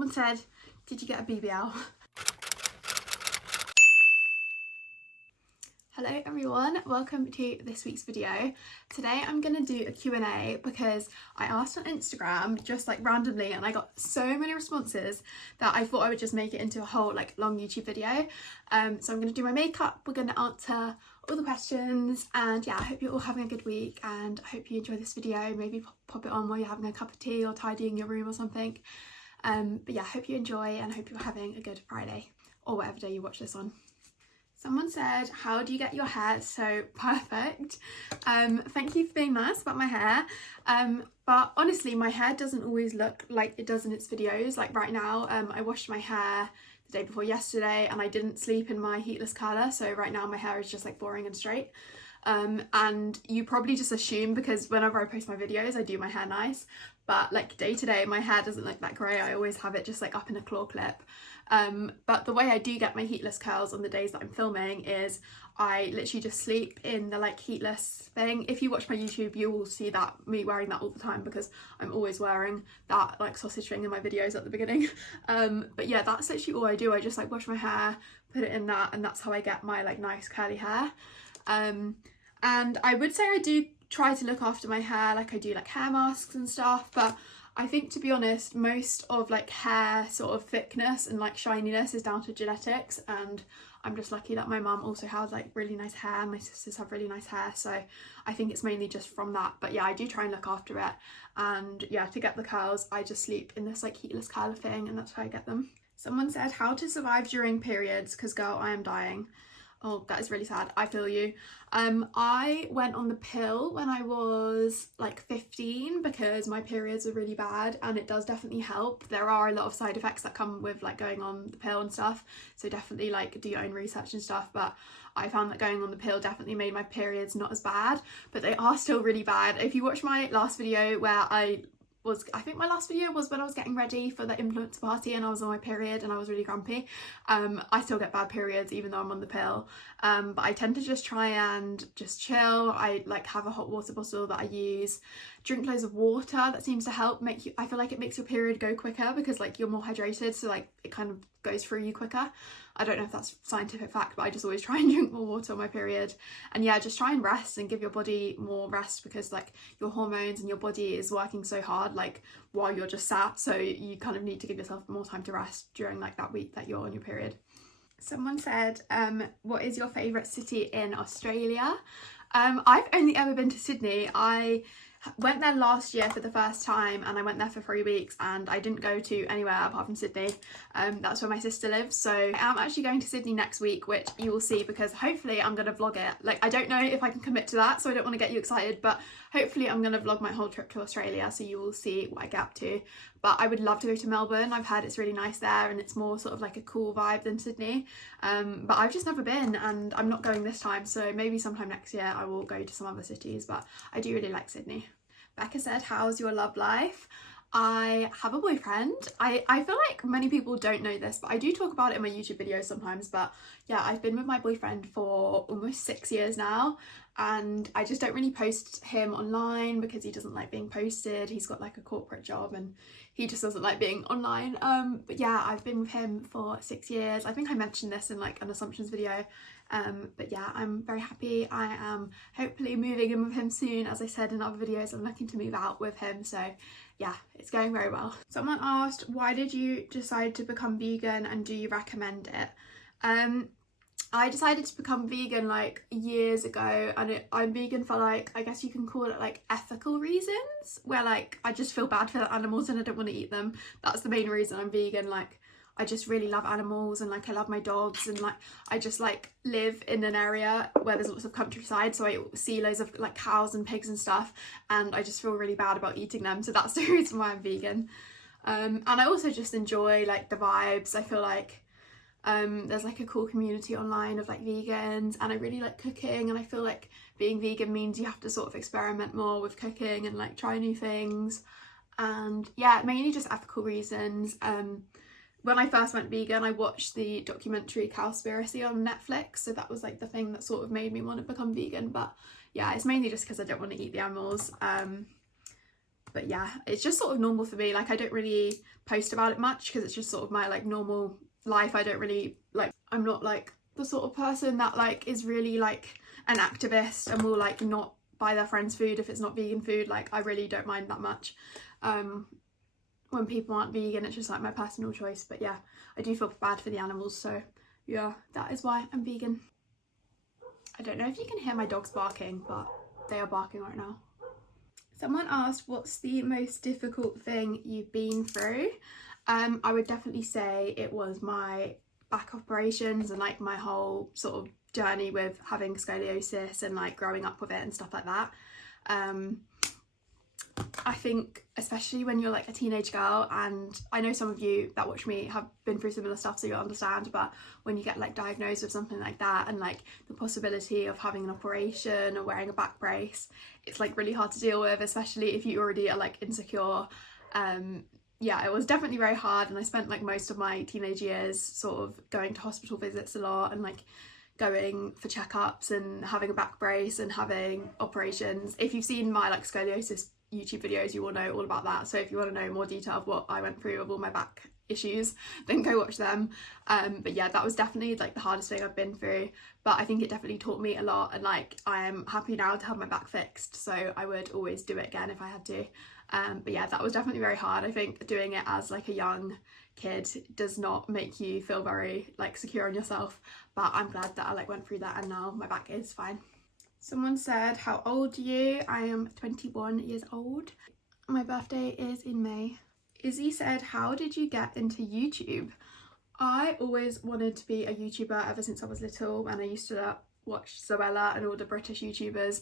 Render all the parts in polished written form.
Someone said, did you get a BBL? Hello everyone, welcome to this week's video. Today I'm going to do a Q&A because I asked on Instagram just like randomly and I got so many responses that I thought I would just make it into a whole like long YouTube video. So I'm going to do my makeup, we're going to answer all the questions, and yeah, I hope you're all having a good week and I hope you enjoy this video. Maybe pop it on while you're having a cup of tea or tidying your room or something. But yeah, I hope you enjoy and I hope you're having a good Friday or whatever day you watch this on. Someone said, how do you get your hair so perfect? Thank you for being nice about my hair. But honestly, my hair doesn't always look like it does in its videos. Like right now, I washed my hair the day before yesterday and I didn't sleep in my heatless curler. So right now my hair is just like boring and straight. And you probably just assume because whenever I post my videos, I do my hair nice. But like day to day, my hair doesn't look that great. I always have it just like up in a claw clip. But the way I do get my heatless curls on the days that I'm filming is I literally just sleep in the like heatless thing. If you watch my YouTube, you will see that me wearing that all the time because I'm always wearing that like sausage thing in my videos at the beginning. But yeah, that's literally all I do. I just like wash my hair, put it in that, and that's how I get my like nice curly hair. And I would say I do try to look after my hair, like I do like hair masks and stuff, but I think, to be honest, most of like hair sort of thickness and like shininess is down to genetics, and I'm just lucky that my mum also has like really nice hair and my sisters have really nice hair, so I think it's mainly just from that. But yeah, I do try and look after it, and yeah, to get the curls I just sleep in this like heatless curler thing and that's how I get them. Someone said, how to survive during periods, because girl, I am dying. Oh, that is really sad. I feel you. I went on the pill when I was like 15 because my periods are really bad, and it does definitely help. There are a lot of side effects that come with like going on the pill and stuff, so definitely like do your own research and stuff. But I found that going on the pill definitely made my periods not as bad, but they are still really bad. If you watch my last video where I think my last video was when I was getting ready for the influencer party and I was on my period and I was really grumpy. I still get bad periods even though I'm on the pill, but I tend to just try and just chill. I like have a hot water bottle that I use, drink loads of water. That seems to help make you, I feel like it makes your period go quicker because like you're more hydrated, so like it kind of goes through you quicker. I don't know if that's scientific fact, but I just always try and drink more water on my period. And yeah, just try and rest and give your body more rest because like your hormones and your body is working so hard like while you're just sat, so you kind of need to give yourself more time to rest during like that week that you're on your period. Someone said, what is your favourite city in Australia? I've only ever been to Sydney. I went there last year for the first time and I went there for 3 weeks and I didn't go to anywhere apart from Sydney. That's where my sister lives, so I'm actually going to Sydney next week, which you will see because hopefully I'm going to vlog it. Like I don't know if I can commit to that, so I don't want to get you excited, but hopefully I'm going to vlog my whole trip to Australia so you will see what I get up to. But I would love to go to Melbourne. I've heard it's really nice there and it's more sort of like a cool vibe than Sydney, but I've just never been and I'm not going this time, so maybe sometime next year I will go to some other cities, but I do really like Sydney. Becca said, how's your love life? I have a boyfriend. I feel like many people don't know this, but I do talk about it in my YouTube videos sometimes. But yeah, I've been with my boyfriend for almost 6 years now, and I just don't really post him online because he doesn't like being posted. He's got like a corporate job and he just doesn't like being online. But yeah, I've been with him for 6 years. I think I mentioned this in like an assumptions video. But yeah, I'm very happy. I am hopefully moving in with him soon. As I said in other videos, I'm looking to move out with him, so yeah, it's going very well. Someone asked, why did you decide to become vegan and do you recommend it? I decided to become vegan like years ago, and I'm vegan for like, I guess you can call it like ethical reasons, where like I just feel bad for the animals and I don't want to eat them. That's the main reason I'm vegan. Like I just really love animals and like I love my dogs, and like I just like live in an area where there's lots of countryside, so I see loads of like cows and pigs and stuff, and I just feel really bad about eating them, so that's the reason why I'm vegan. And I also just enjoy like the vibes. I feel like there's like a cool community online of like vegans, and I really like cooking, and I feel like being vegan means you have to sort of experiment more with cooking and like try new things. And yeah, mainly just ethical reasons. When I first went vegan, I watched the documentary Cowspiracy on Netflix, so that was like the thing that sort of made me want to become vegan. But yeah, it's mainly just because I don't want to eat the animals. but yeah, it's just sort of normal for me. Like I don't really post about it much because it's just sort of my like normal life. I don't really like, I'm not like the sort of person that like is really like an activist and will like not buy their friends food if it's not vegan food. Like I really don't mind that much when people aren't vegan. It's just like my personal choice. But yeah, I do feel bad for the animals, so yeah, that is why I'm vegan. I don't know if you can hear my dogs barking, but they are barking right now. Someone asked, what's the most difficult thing you've been through? I would definitely say it was my back operations and like my whole sort of journey with having scoliosis and like growing up with it and stuff like that. I think especially when you're like a teenage girl, and I know some of you that watch me have been through similar stuff, so you'll understand, but when you get like diagnosed with something like that and like the possibility of having an operation or wearing a back brace, it's like really hard to deal with, especially if you already are like insecure. Yeah, it was definitely very hard, and I spent like most of my teenage years sort of going to hospital visits a lot and like going for checkups and having a back brace and having operations. If you've seen my like scoliosis YouTube videos, you will know all about that. So if you want to know more detail of what I went through with all my back issues, then go watch them. But yeah, that was definitely like the hardest thing I've been through, but I think it definitely taught me a lot, and like I am happy now to have my back fixed, so I would always do it again if I had to. But yeah, that was definitely very hard. I think doing it as like a young kid does not make you feel very like secure in yourself, but I'm glad that I like went through that and now my back is fine. Someone said, how old are you? I am 21 years old. My birthday is in May. Izzy said, how did you get into YouTube? I always wanted to be a YouTuber ever since I was little, and I used to watch Zoella and all the British YouTubers,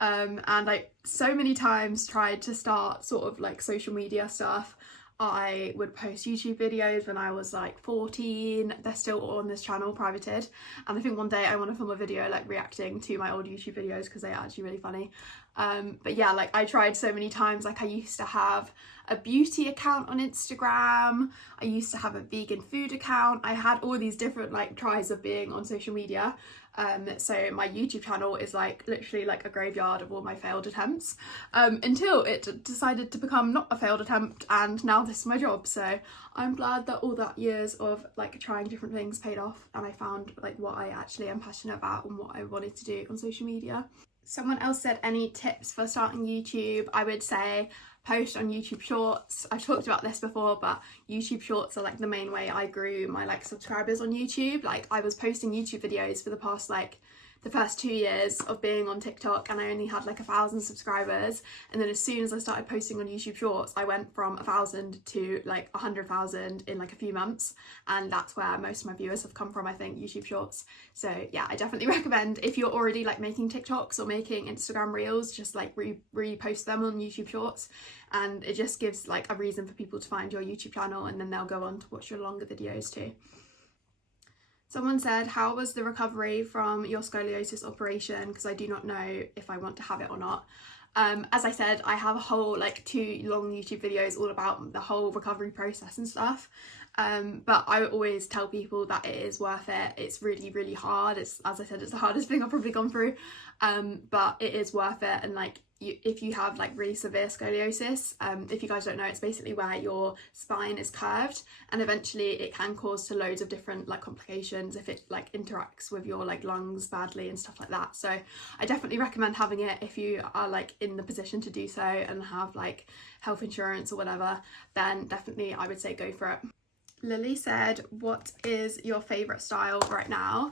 and I so many times tried to start sort of like social media stuff. I would post YouTube videos when I was like 14. They're still on this channel, privated, and I think one day I want to film a video like reacting to my old YouTube videos because they're actually really funny. But yeah, like I tried so many times. Like I used to have a beauty account on Instagram, I used to have a vegan food account, I had all these different like tries of being on social media. So my YouTube channel is like literally like a graveyard of all my failed attempts, until it decided to become not a failed attempt, and now this is my job. So I'm glad that all that years of like trying different things paid off, and I found like what I actually am passionate about and what I wanted to do on social media. Someone else said, any tips for starting YouTube? I would say post on YouTube Shorts. I've talked about this before, but YouTube Shorts are like the main way I grew my like subscribers on YouTube. Like I was posting YouTube videos for the past like the first 2 years of being on TikTok, and I only had like 1,000 subscribers, and then as soon as I started posting on YouTube Shorts, I went from 1,000 to like 100,000 in like a few months, and that's where most of my viewers have come from, I think, YouTube Shorts. So yeah, I definitely recommend, if you're already like making TikToks or making Instagram Reels, just like repost them on YouTube Shorts, and it just gives like a reason for people to find your YouTube channel, and then they'll go on to watch your longer videos too. Someone said, how was the recovery from your scoliosis operation? Because I do not know if I want to have it or not. As I said, I have a whole like 2 long YouTube videos all about the whole recovery process and stuff. But I always tell people that it is worth it. It's really, really hard. It's, as I said, it's the hardest thing I've probably gone through. But it is worth it. And like, if you have like really severe scoliosis, if you guys don't know, it's basically where your spine is curved, and eventually it can cause to loads of different like complications if it like interacts with your like lungs badly and stuff like that. So I definitely recommend having it if you are like in the position to do so and have like health insurance or whatever, then definitely I would say go for it. Lily said, what is your favourite style right now?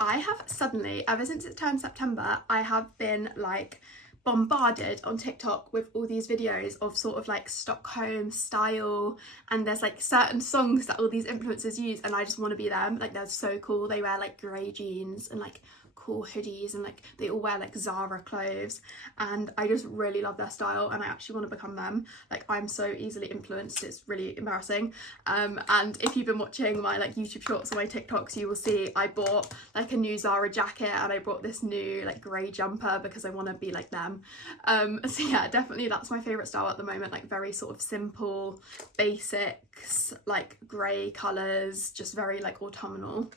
I have suddenly, ever since it turned September, I have been like bombarded on TikTok with all these videos of sort of like Stockholm style, and there's like certain songs that all these influencers use, and I just want to be them. Like they're so cool. They wear like grey jeans and like cool hoodies, and like they all wear like Zara clothes, and I just really love their style, and I actually want to become them. Like I'm so easily influenced, it's really embarrassing. And if you've been watching my like YouTube Shorts or my TikToks, you will see I bought like a new Zara jacket, and I bought this new like grey jumper because I want to be like them. So yeah, definitely that's my favourite style at the moment, like very sort of simple basics, like grey colours, just very like autumnal.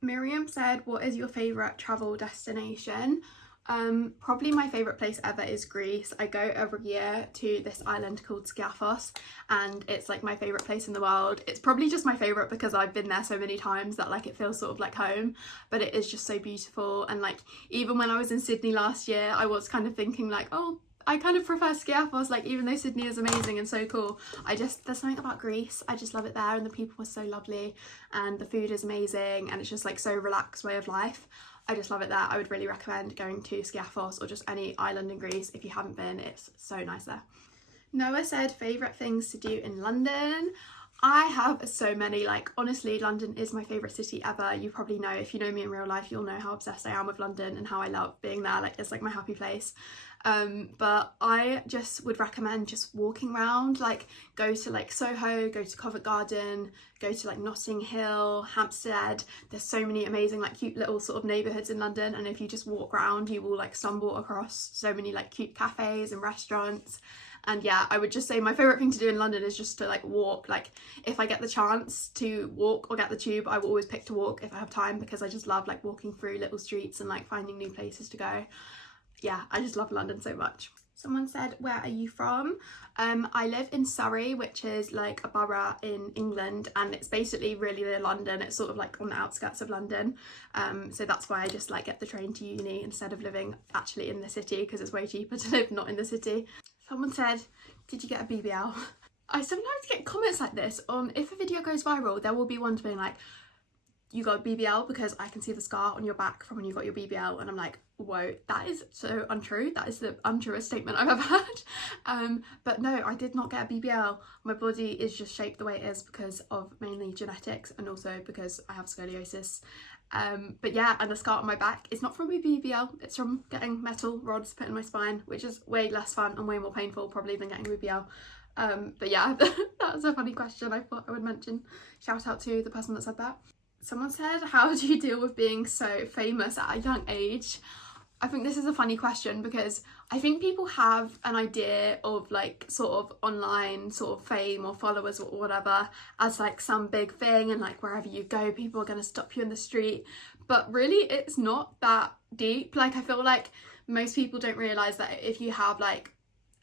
Miriam said, what is your favourite travel destination? Probably my favourite place ever is Greece. I go every year to this island called Skiathos, and it's like my favourite place in the world. It's probably just my favourite because I've been there so many times that like it feels sort of like home, but it is just so beautiful. And like even when I was in Sydney last year, I was kind of thinking like, oh, I kind of prefer Skiathos, like even though Sydney is amazing and so cool, there's something about Greece, I just love it there, and the people are so lovely and the food is amazing and it's just like so relaxed way of life. I just love it there. I would really recommend going to Skiathos or just any island in Greece if you haven't been. It's so nice there. Noah said favourite things to do in London. I have so many, like honestly London is my favourite city ever. You probably know, if you know me in real life, you'll know how obsessed I am with London and how I love being there. Like it's like my happy place. But I just would recommend just walking around, like go to like Soho, go to Covent Garden, go to like Notting Hill, Hampstead. There's so many amazing like cute little sort of neighbourhoods in London, and if you just walk around you will like stumble across so many like cute cafes and restaurants. And yeah, I would just say my favourite thing to do in London is just to like walk. Like if I get the chance to walk or get the tube, I will always pick to walk if I have time, because I just love like walking through little streets and like finding new places to go. Yeah, I just love London so much. Someone said, where are you from? I live in Surrey, which is like a borough in England, and it's basically really near London. It's sort of like on the outskirts of London. So that's why I just like get the train to uni instead of living actually in the city, because it's way cheaper to live not in the city. Someone said, did you get a BBL? I sometimes get comments like this on, if a video goes viral, there will be ones being like, you got a BBL because I can see the scar on your back from when you got your BBL, and I'm like, whoa, that is so untrue. That is the untruest statement I've ever heard. But no, I did not get a BBL. My body is just shaped the way it is because of mainly genetics and also because I have scoliosis. But yeah, and the scar on my back is not from a BBL, it's from getting metal rods put in my spine, which is way less fun and way more painful probably than getting a BBL. But yeah, that was a funny question I thought I would mention. Shout out to the person that said that. Someone said, how do you deal with being so famous at a young age? I think this is a funny question because I think people have an idea of like sort of online sort of fame or followers or whatever as like some big thing, and like wherever you go people are going to stop you in the street, but really it's not that deep. Like I feel like most people don't realise that if you have like,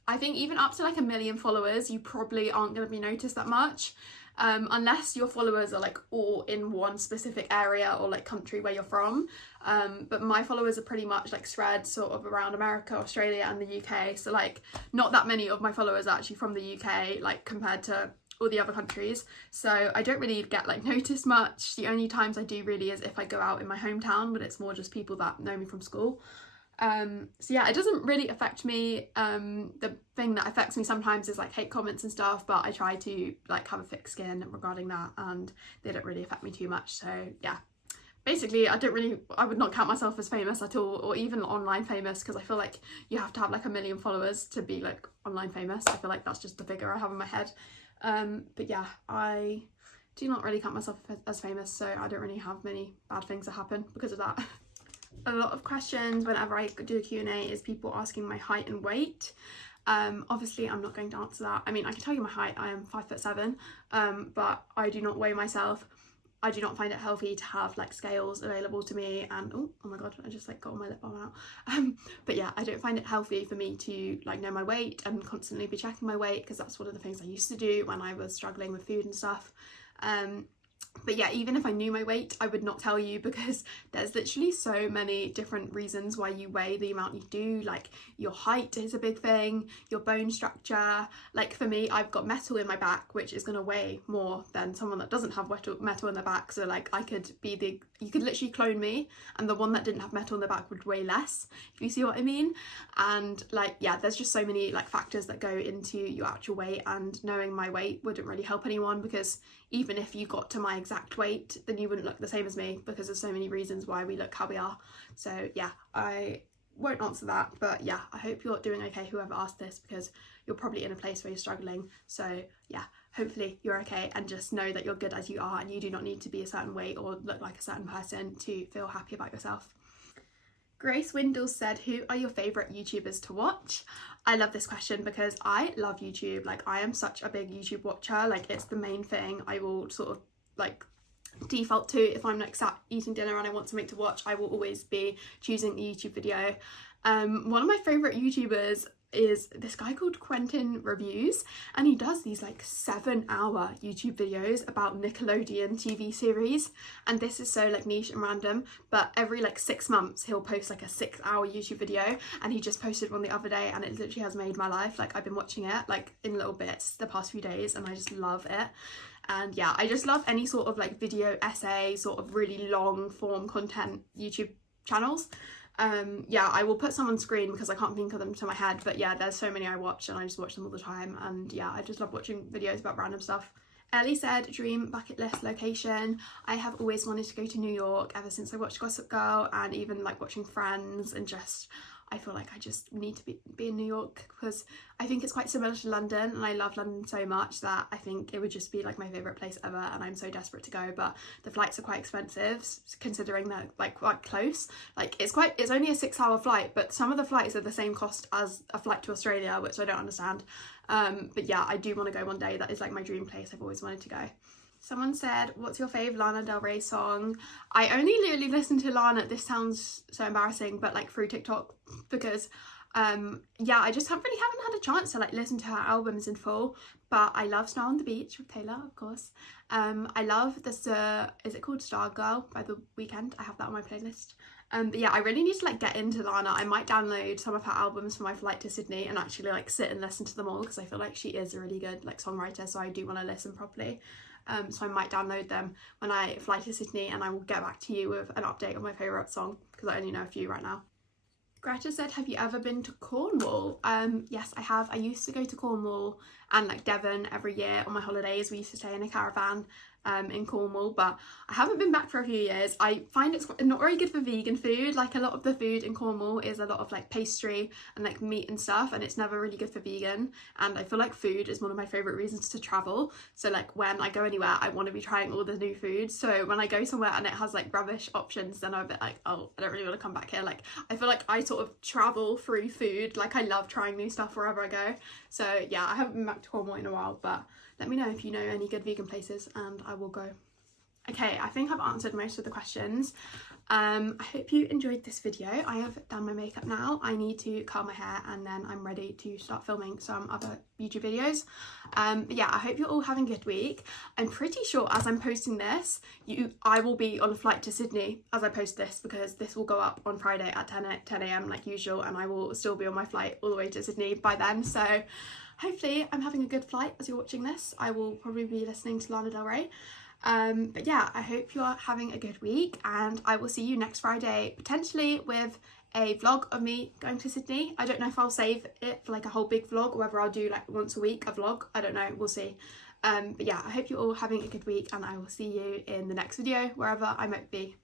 I think even up to like 1 million followers, you probably aren't going to be noticed that much. Unless your followers are like all in one specific area or like country where you're from. But my followers are pretty much like spread sort of around America, Australia and the UK. So like not that many of my followers are actually from the UK, like compared to all the other countries. So I don't really get like noticed much. The only times I do really is if I go out in my hometown, but it's more just people that know me from school. So yeah, it doesn't really affect me. The thing that affects me sometimes is like hate comments and stuff, but I try to like have a thick skin regarding that and they don't really affect me too much. So yeah, basically I would not count myself as famous at all, or even online famous, because I feel like you have to have like 1 million followers to be like online famous. I feel like that's just the figure I have in my head. But yeah, I do not really count myself as famous, so I don't really have many bad things that happen because of that. A lot of questions whenever I do a Q&A is people asking my height and weight. Obviously I'm not going to answer that. I mean, I can tell you my height, I am 5'7", but I do not weigh myself. I do not find it healthy to have like scales available to me, and oh my god, I just like got all my lip balm out. But yeah, I don't find it healthy for me to like know my weight and constantly be checking my weight, because that's one of the things I used to do when I was struggling with food and stuff. But yeah, even if I knew my weight, I would not tell you, because there's literally so many different reasons why you weigh the amount you do. Like your height is a big thing, your bone structure. Like for me, I've got metal in my back, which is going to weigh more than someone that doesn't have metal in their back. So like you could literally clone me and the one that didn't have metal in the back would weigh less, if you see what I mean. And like, yeah, there's just so many like factors that go into your actual weight, and knowing my weight wouldn't really help anyone, because even if you got to my exact weight, then you wouldn't look the same as me, because there's so many reasons why we look how we are. So yeah, I won't answer that, but yeah, I hope you're doing okay, whoever asked this, because you're probably in a place where you're struggling. So yeah, hopefully you're okay, and just know that you're good as you are, and you do not need to be a certain weight or look like a certain person to feel happy about yourself. Grace Windle said, who are your favourite YouTubers to watch? I love this question because I love YouTube. Like I am such a big YouTube watcher. Like it's the main thing I will sort of like default to if I'm like sat eating dinner and I want something to watch. I will always be choosing a YouTube video. One of my favourite YouTubers is this guy called Quentin Reviews, and he does these like 7-hour YouTube videos about Nickelodeon TV series, and this is so like niche and random, but every like 6 months he'll post like a 6-hour YouTube video, and he just posted one the other day and it literally has made my life. Like I've been watching it like in little bits the past few days and I just love it. And yeah, I just love any sort of like video essay, sort of really long form content YouTube channels. Yeah, I will put some on screen because I can't think of them to my head, but yeah, there's so many I watch and I just watch them all the time, and yeah, I just love watching videos about random stuff. Ellie said, dream bucket list location. I have always wanted to go to New York ever since I watched Gossip Girl, and even like watching Friends, and just I feel like I just need to be in New York because I think it's quite similar to London, and I love London so much that I think it would just be like my favourite place ever, and I'm so desperate to go. But the flights are quite expensive considering they're like quite close. Like it's only a 6-hour flight, but some of the flights are the same cost as a flight to Australia, which I don't understand. But yeah, I do want to go one day. That is like my dream place. I've always wanted to go. Someone said, what's your fave Lana Del Rey song? I only literally listen to Lana, this sounds so embarrassing, but like through TikTok, because yeah, I just haven't had a chance to like listen to her albums in full. But I love Snow on the Beach with Taylor, of course. I love this, is it called Star Girl by The Weeknd? I have that on my playlist. But yeah, I really need to like get into Lana. I might download some of her albums for my flight to Sydney and actually like sit and listen to them all, because I feel like she is a really good like songwriter, so I do want to listen properly. So I might download them when I fly to Sydney, and I will get back to you with an update on my favourite song, because I only know a few right now. Greta said, have you ever been to Cornwall? Yes, I have. I used to go to Cornwall and like Devon every year on my holidays. We used to stay in a caravan in Cornwall, but I haven't been back for a few years. I find it's not very good for vegan food. Like a lot of the food in Cornwall is a lot of like pastry and like meat and stuff, and it's never really good for vegan. And I feel like food is one of my favourite reasons to travel. So like when I go anywhere, I want to be trying all the new food. So when I go somewhere and it has like rubbish options, then I'm a bit like, oh, I don't really want to come back here. Like I feel like I sort of travel through food. Like I love trying new stuff wherever I go. So yeah, I haven't been back to Cornwall in a while, but let me know if you know any good vegan places and I will go. Okay, I think I've answered most of the questions. I hope you enjoyed this video. I have done my makeup now. I need to curl my hair and then I'm ready to start filming some other YouTube videos. But yeah, I hope you're all having a good week. I'm pretty sure as I'm posting this, I will be on a flight to Sydney as I post this, because this will go up on Friday at 10 a.m. like usual, and I will still be on my flight all the way to Sydney by then. So hopefully I'm having a good flight as you're watching this. I will probably be listening to Lana Del Rey. But yeah, I hope you are having a good week, and I will see you next Friday, potentially with a vlog of me going to Sydney. I don't know if I'll save it for like a whole big vlog or whether I'll do like once a week a vlog. I don't know, we'll see. But yeah, I hope you're all having a good week, and I will see you in the next video wherever I might be.